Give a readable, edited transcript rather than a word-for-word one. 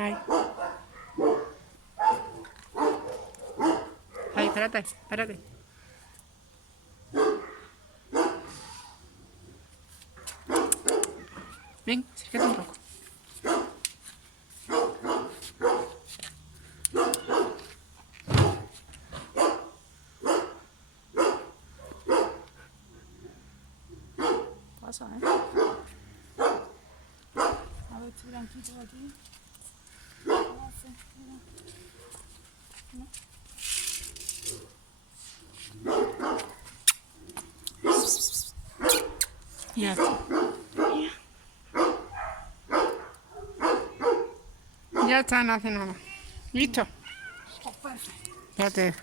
Ay. Ay, espérate, espérate. Ven, acércate un poco. Pasa, ¿eh? A ver este blanquito de aquí. ¿Qué hace? Mira. ¿No? Ya está. Ya está, no hace nada. ¿Listo? Espérate.